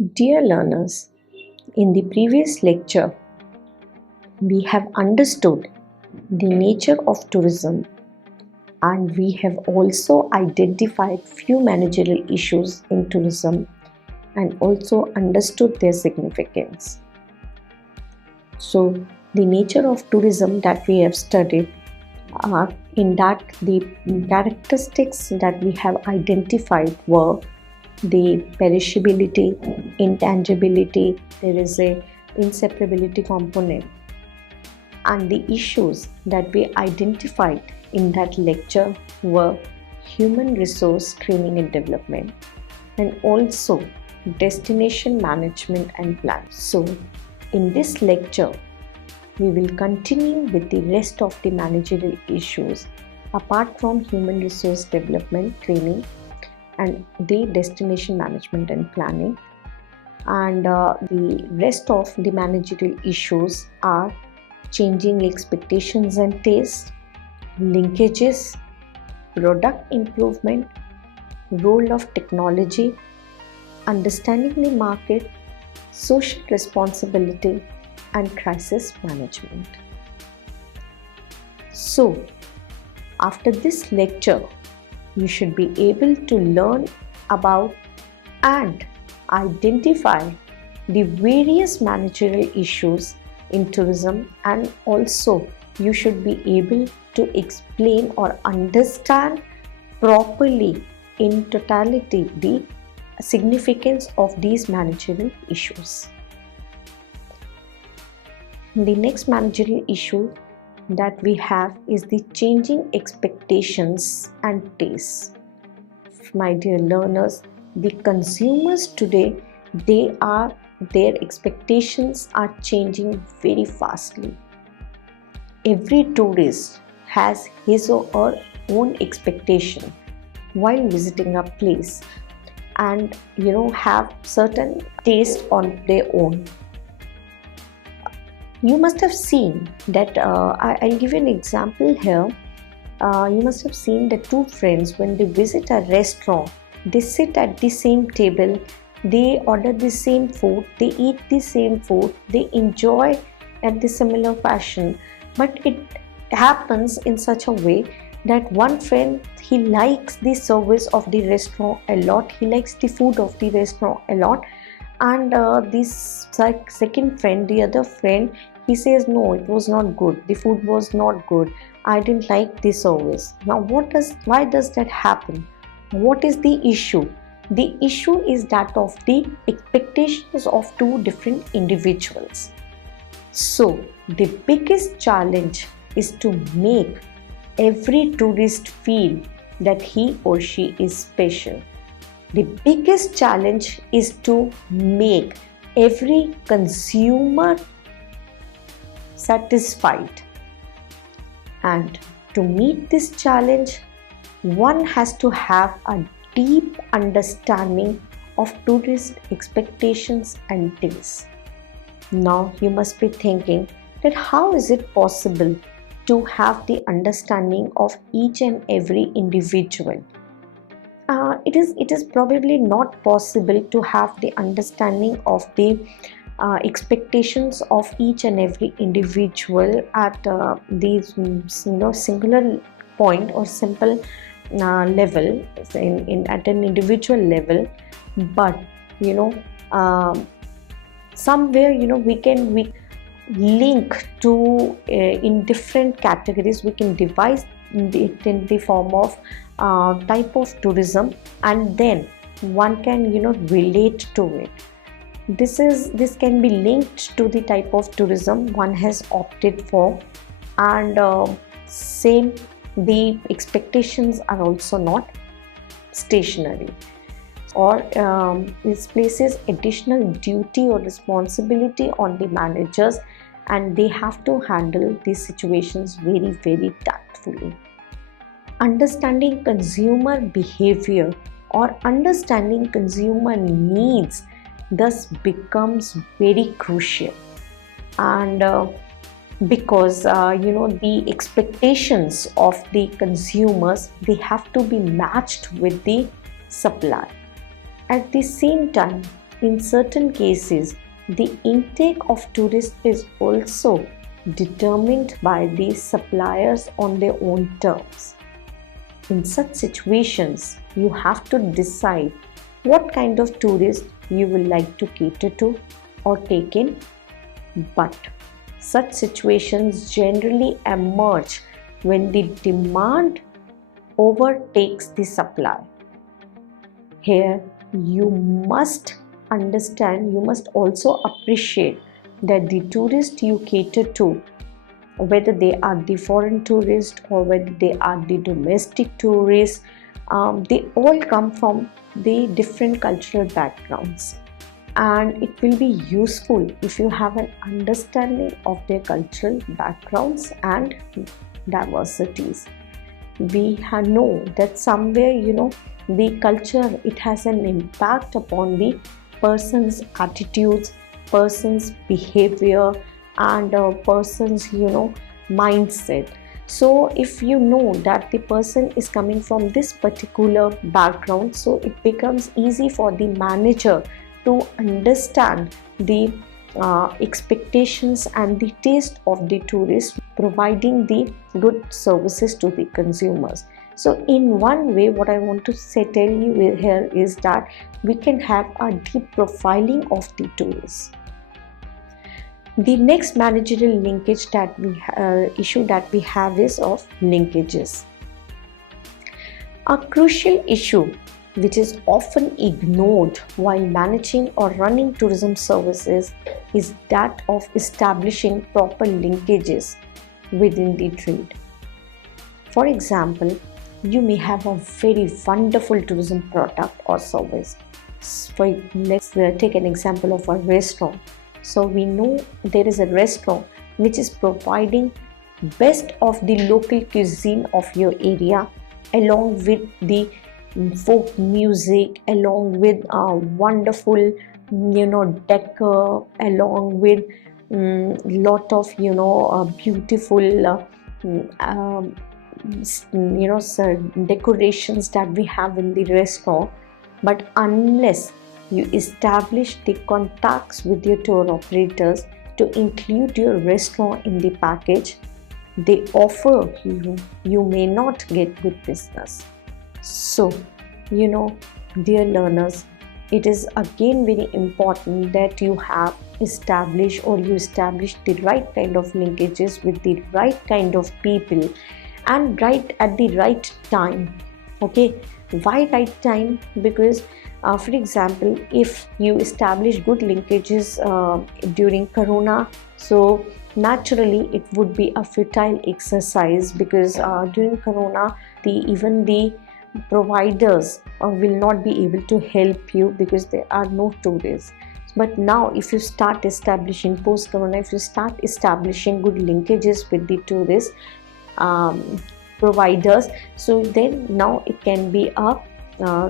Dear learners, in the previous lecture, we have understood the nature of tourism and we have also identified few managerial issues in tourism and also understood their significance. So, the nature of tourism that we have studied, in that the characteristics that we have identified were the perishability, intangibility, there is a inseparability component, and the issues that we identified in that lecture were human resource training and development and also destination management and plan. So in this lecture we will continue with the rest of the managerial issues apart from human resource development training and the destination management and planning, and the rest of the managerial issues are changing expectations and tastes, linkages, product improvement, role of technology, understanding the market, social responsibility, and crisis management. So, after this lecture, you should be able to learn about and identify the various managerial issues in tourism, and also you should be able to explain or understand properly in totality the significance of these managerial issues. The next managerial issue that we have is the changing expectations and tastes. My dear learners, the consumers today, their expectations are changing very fastly. Every tourist has his or her own expectation while visiting a place and have certain taste on their own. You must have seen that, I'll give you an example here. You must have seen the two friends, when they visit a restaurant, they sit at the same table, they order the same food, they eat the same food, they enjoy at the similar fashion. But it happens in such a way that one friend, he likes the service of the restaurant a lot, he likes the food of the restaurant a lot, and this second friend, the other friend, he says no, it was not good, the food was not good, I didn't like the service. Now why does that happen? What is the issue? The issue is that of the expectations of two different individuals. So the biggest challenge is to make every tourist feel that he or she is special. The biggest challenge is to make every consumer satisfied. And to meet this challenge, one has to have a deep understanding of tourist expectations and tastes. Now you must be thinking that how is it possible to have the understanding of each and every individual? It is probably not possible to have the understanding of the expectations of each and every individual at these singular point or simple level at an individual level. But somewhere we link to in different categories, we can devise it in the form of type of tourism, and then one can relate to it. This can be linked to the type of tourism one has opted for, and same, the expectations are also not stationary, or this places additional duty or responsibility on the managers, and they have to handle these situations very, very tactfully. Understanding consumer behavior or understanding consumer needs thus becomes very crucial, and because the expectations of the consumers, they have to be matched with the supply. At the same time, In certain cases, the intake of tourists is also determined by the suppliers on their own terms. In such situations, you have to decide what kind of tourist you will like to cater to or take in. But such situations generally emerge when the demand overtakes the supply. Here, you must understand, you must also appreciate that the tourists you cater to, whether they are the foreign tourists or whether they are the domestic tourists, they all come from the different cultural backgrounds, and it will be useful if you have an understanding of their cultural backgrounds and diversities. We know that somewhere, the culture, it has an impact upon the person's attitudes, person's behavior, and a person's mindset. So if you know that the person is coming from this particular background, so it becomes easy for the manager to understand the expectations and the taste of the tourist, providing the good services to the consumers. So in one way, what I want to tell you here is that we can have a deep profiling of the tourists. The next managerial linkage that issue that we have is of linkages. A crucial issue which is often ignored while managing or running tourism services is that of establishing proper linkages within the trade. For example, you may have a very wonderful tourism product or service. Let's take an example of a restaurant. So we know there is a restaurant which is providing best of the local cuisine of your area, along with the folk music, along with wonderful decor, along with lot of beautiful decorations that we have in the restaurant. But unless you establish the contacts with your tour operators to include your restaurant in the package they offer you may not get good business. So, dear learners, it is again very important that you have established the right kind of linkages with the right kind of people and right at the right time. Okay, why right time? Because for example, if you establish good linkages during Corona, so naturally it would be a futile exercise, because during Corona even the providers will not be able to help you because there are no tourists. But now if you start establishing post-Corona, if you start establishing good linkages with the tourist providers, so then now it can be a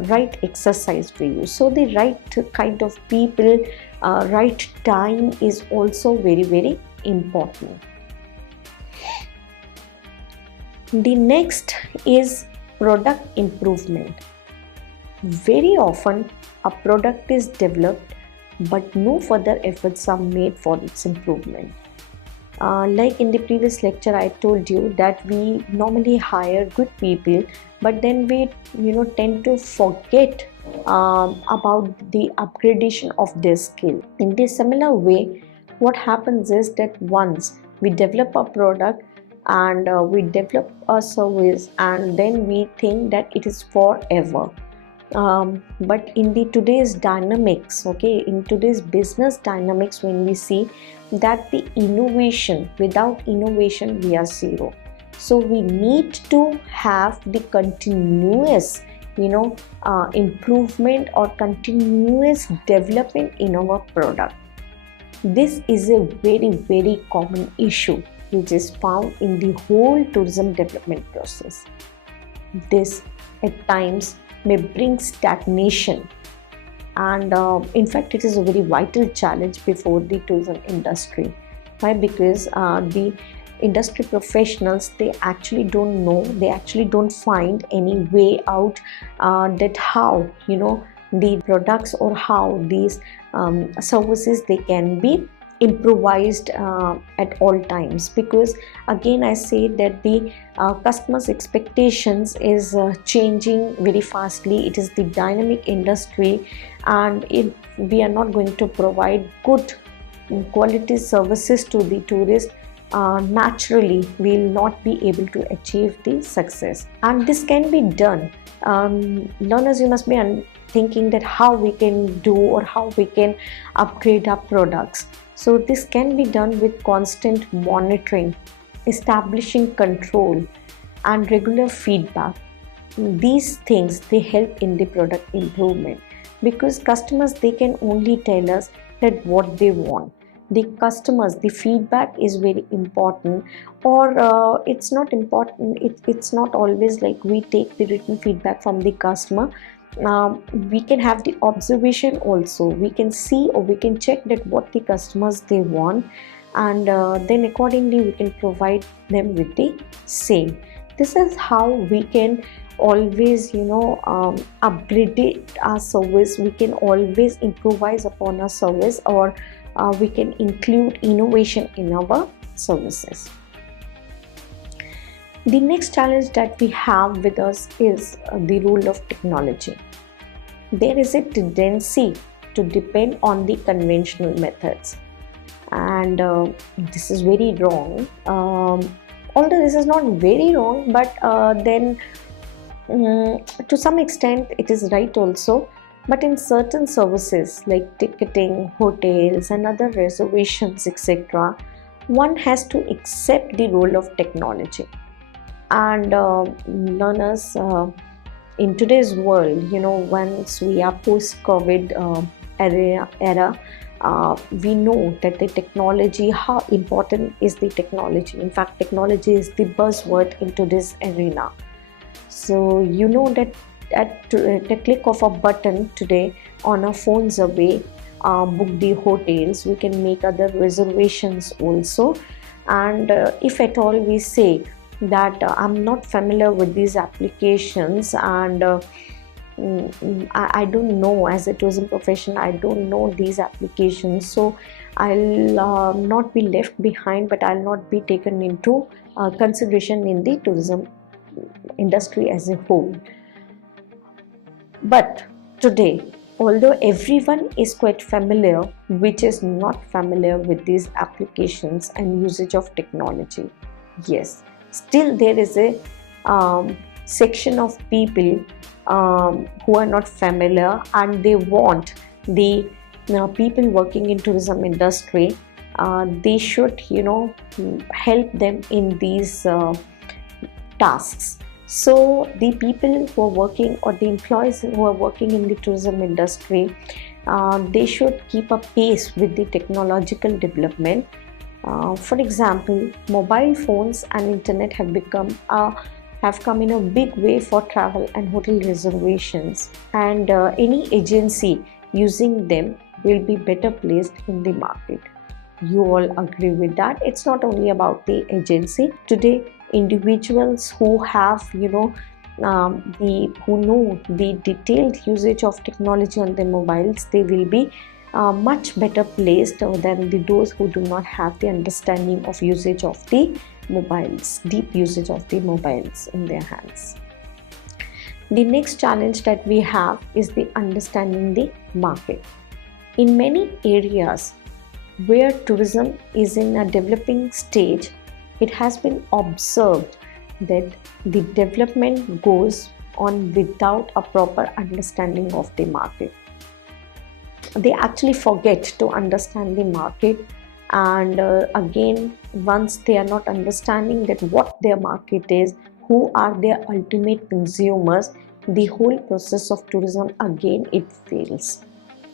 right exercise for you. So the right kind of people, right time is also very, very important. The next is product improvement. Very often a product is developed but no further efforts are made for its improvement. Like in the previous lecture, I told you that we normally hire good people, but then we tend to forget about the upgradation of their skill. In this similar way, what happens is that once we develop a product and we develop a service, and then we think that it is forever. But in the today's dynamics, in today's business dynamics, when we see that the innovation, without innovation we are zero. So we need to have the continuous improvement or continuous development in our product. This is a very, very common issue which is found in the whole tourism development process. This at times may bring stagnation, and in fact it is a very vital challenge before the tourism industry. Why? Because the industry professionals, they actually don't know, they actually don't find any way out that how the products or how these services they can be improvised at all times. Because again I say that the customers expectations is changing very fastly. It is the dynamic industry, and if we are not going to provide good quality services to the tourist, naturally we will not be able to achieve the success. And this can be done. Learners, you must be thinking that how we can do or how we can upgrade our products. So this can be done with constant monitoring, establishing control, and regular feedback. These things they help in the product improvement, because customers they can only tell us that what they want. The customers, the feedback is very important, or it's not important. It's not always like we take the written feedback from the customer. We can have the observation also. We can see or we can check that what the customers they want, and then accordingly we can provide them with the same. This is how we can always upgrade our service. We can always improvise upon our service, or we can include innovation in our services. The next challenge that we have with us is the role of technology. There is a tendency to depend on the conventional methods, and this is very wrong. Although this is not very wrong, but then to some extent it is right also. But in certain services like ticketing, hotels, and other reservations, etc., one has to accept the role of technology. And learners, in today's world, once we are post-COVID era, we know that the technology, how important is the technology. In fact, technology is the buzzword into this arena. So you know that at the click of a button today on our phones away, book the hotels, we can make other reservations also. And if at all we say that I'm not familiar with these applications, and I don't know, as a tourism profession, I don't know these applications, so I'll not be left behind, but I'll not be taken into consideration in the tourism industry as a whole. But today, although everyone is quite familiar, which is not familiar with these applications and usage of technology, yes, still there is a section of people who are not familiar, and they want the people working in tourism industry, they should help them in these tasks. So the people who are working, or the employees who are working in the tourism industry, they should keep up pace with the technological development. For example, mobile phones and internet have come in a big way for travel and hotel reservations, and any agency using them will be better placed in the market. You all agree with that? It's not only about the agency. Today, individuals who have who know the detailed usage of technology on their mobiles, they will be much better placed than those who do not have the understanding of usage of the mobiles, deep usage of the mobiles in their hands. The next challenge that we have is the understanding the market. In many areas where tourism is in a developing stage, it has been observed that the development goes on without a proper understanding of the market. They actually forget to understand the market, and again, once they are not understanding that what their market is, who are their ultimate consumers, the whole process of tourism again it fails.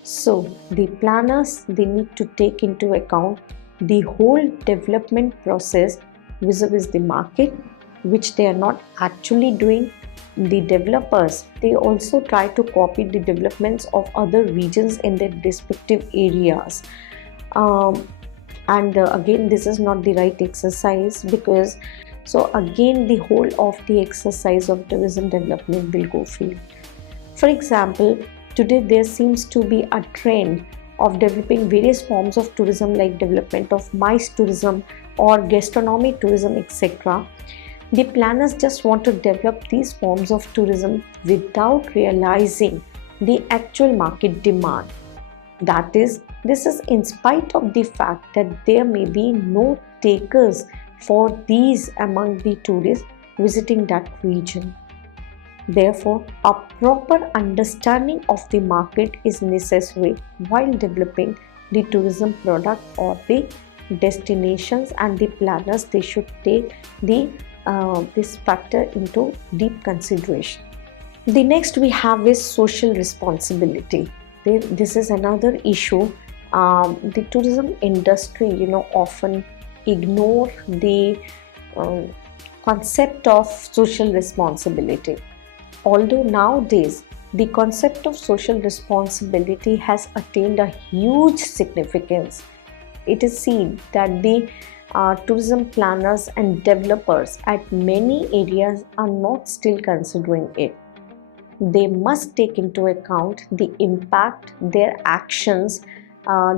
So the planners, they need to take into account the whole development process vis-a-vis the market, which they are not actually doing. The developers, they also try to copy the developments of other regions in their respective areas, and again, this is not the right exercise, because so again the whole of the exercise of tourism development will go fail. For example, Today there seems to be a trend of developing various forms of tourism like development of MICE tourism or gastronomy tourism, etc. The planners just want to develop these forms of tourism without realizing the actual market demand. That is, this is in spite of the fact that there may be no takers for these among the tourists visiting that region. Therefore, a proper understanding of the market is necessary while developing the tourism product or the destinations, and the planners they should take this factor into deep consideration. The next we have is social responsibility. This is another issue. The tourism industry, often ignore the concept of social responsibility. Although nowadays the concept of social responsibility has attained a huge significance, it is seen that the tourism planners and developers at many areas are not still considering it. They must take into account the impact their actions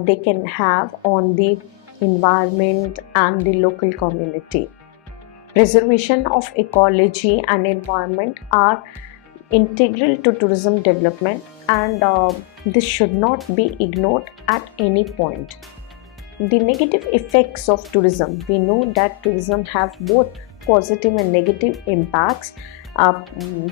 they can have on the environment and the local community. Preservation of ecology and environment are integral to tourism development, and this should not be ignored at any point. The negative effects of tourism. We know that tourism have both positive and negative impacts.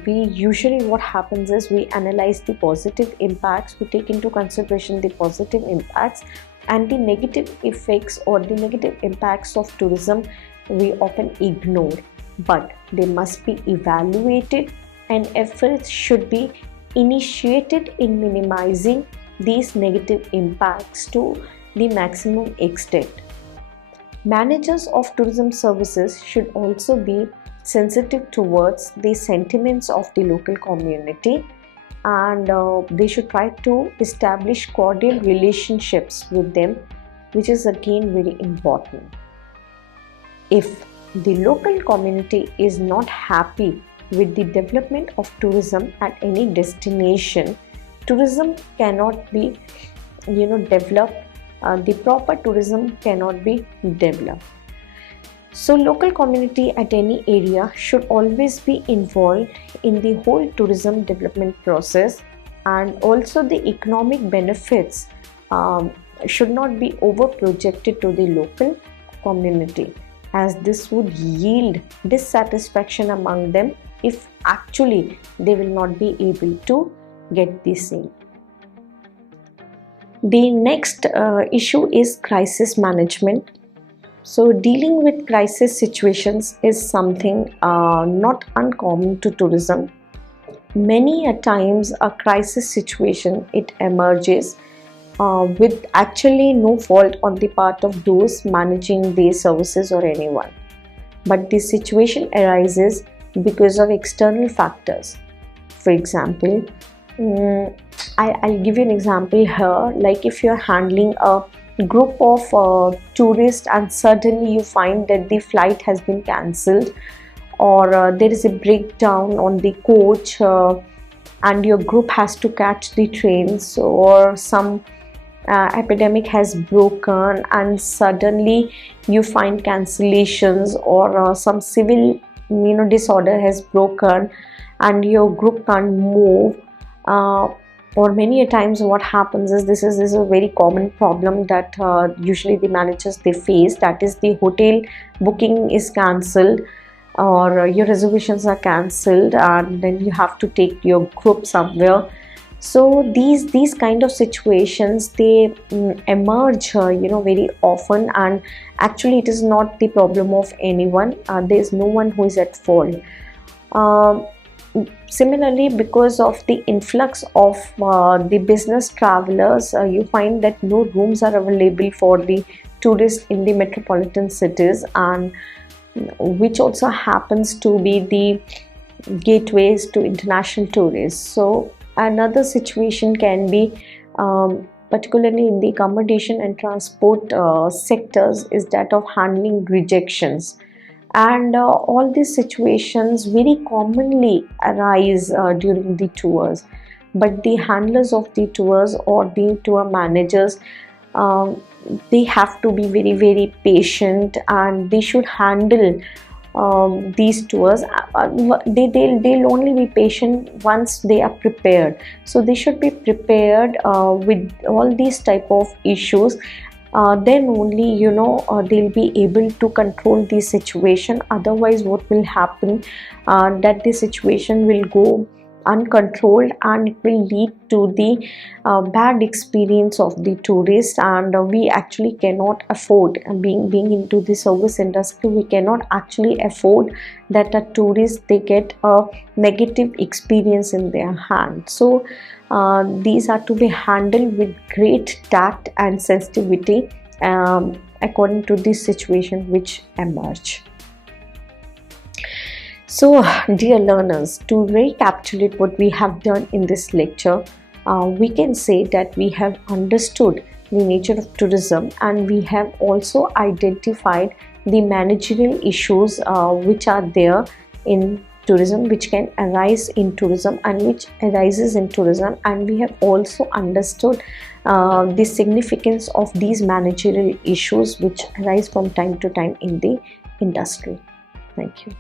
We usually, what happens is, we analyze the positive impacts, we take into consideration the positive impacts, and the negative effects or the negative impacts of tourism we often ignore, but they must be evaluated and efforts should be initiated in minimizing these negative impacts to the maximum extent. Managers of tourism services should also be sensitive towards the sentiments of the local community, and they should try to establish cordial relationships with them, which is again very important. If the local community is not happy with the development of tourism at any destination, tourism cannot be developed. The proper tourism cannot be developed. So local community at any area should always be involved in the whole tourism development process, and also the economic benefits should not be over projected to the local community, as this would yield dissatisfaction among them if actually they will not be able to get the same. The next issue is crisis management. So dealing with crisis situations is something not uncommon to tourism. Many a times a crisis situation, it emerges with actually no fault on the part of those managing the services or anyone. But this situation arises because of external factors. For example, I'll give you an example here. Like if you're handling a group of tourists and suddenly you find that the flight has been cancelled, or there is a breakdown on the coach and your group has to catch the trains, or some epidemic has broken and suddenly you find cancellations, or some civil disorder has broken and your group can't move, or many a times what happens is, this is a very common problem that usually the managers they face, that is the hotel booking is cancelled or your reservations are cancelled, and then you have to take your group somewhere. So these kind of situations, they emerge very often, and actually it is not the problem of anyone. There is no one who is at fault. Similarly, because of the influx of the business travelers, you find that no rooms are available for the tourists in the metropolitan cities, and which also happens to be the gateways to international tourists. So another situation can be, particularly in the accommodation and transport sectors, is that of handling rejections. And all these situations very commonly arise during the tours. but the handlers of the tours or the tour managers, they have to be very, very patient, and they should handle these tours. They'll only be patient once they are prepared. So they should be prepared with all these type of issues. Then only they'll be able to control the situation. Otherwise what will happen, that the situation will go uncontrolled, and it will lead to the bad experience of the tourist. And we actually cannot afford, being into the service industry, we cannot actually afford that a tourist they get a negative experience in their hand. So these are to be handled with great tact and sensitivity, according to the situation which emerge. So, dear learners, to recapitulate what we have done in this lecture, we can say that we have understood the nature of tourism, and we have also identified the managerial issues which are there in tourism, which can arise in tourism and which arises in tourism, and we have also understood the significance of these managerial issues which arise from time to time in the industry. Thank you.